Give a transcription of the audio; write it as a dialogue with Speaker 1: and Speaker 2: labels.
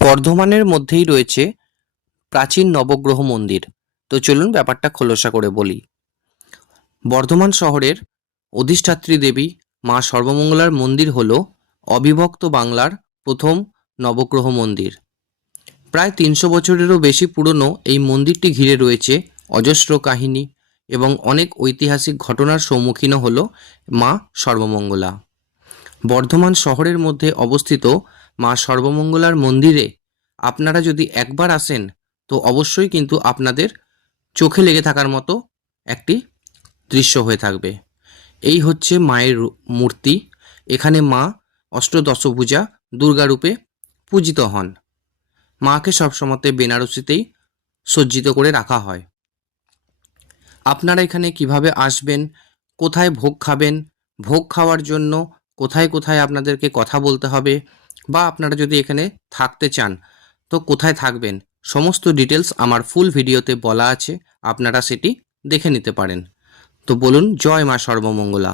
Speaker 1: বর্ধমানের মধ্যেই রয়েছে প্রাচীন নবগ্রহ মন্দির। তো চলুন ব্যাপারটা খোলসা করে বলি। বর্ধমান শহরের অধিষ্ঠাত্রী দেবী মা সর্বমঙ্গলার মন্দির হল অবিভক্ত বাংলার প্রথম নবগ্রহ মন্দির। প্রায় তিনশো বছরেরও বেশি পুরনো এই মন্দিরটি ঘিরে রয়েছে অজস্র কাহিনী এবং অনেক ঐতিহাসিক ঘটনার সম্মুখীনও হল মা সর্বমঙ্গলা। বর্ধমান শহরের মধ্যে অবস্থিত মা সর্বমঙ্গলার মন্দিরে আপনারা যদি একবার আসেন, তো অবশ্যই কিন্তু আপনাদের চোখে লেগে থাকার মতো একটি দৃশ্য হয়ে থাকবে। এই হচ্ছে মায়ের মূর্তি। এখানে মা অষ্টদশভুজা দুর্গারূপে পূজিত হন। মাকে সবসময়তে বেনারসিতেই সজ্জিত করে রাখা হয়। আপনারা এখানে কীভাবে আসবেন, কোথায় ভোগ খাবেন, ভোগ খাওয়ার জন্য কোথায় কোথায় আপনাদেরকে কথা বলতে হবে বা আপনারা যদি এখানে থাকতে চান, তো কোথায় থাকবেন? সমস্ত ডিটেলস আমার ফুল ভিডিওতে বলা আছে, আপনারা সেটি দেখে নিতে পারেন। তো বলুন, জয় মা সর্বমঙ্গলা।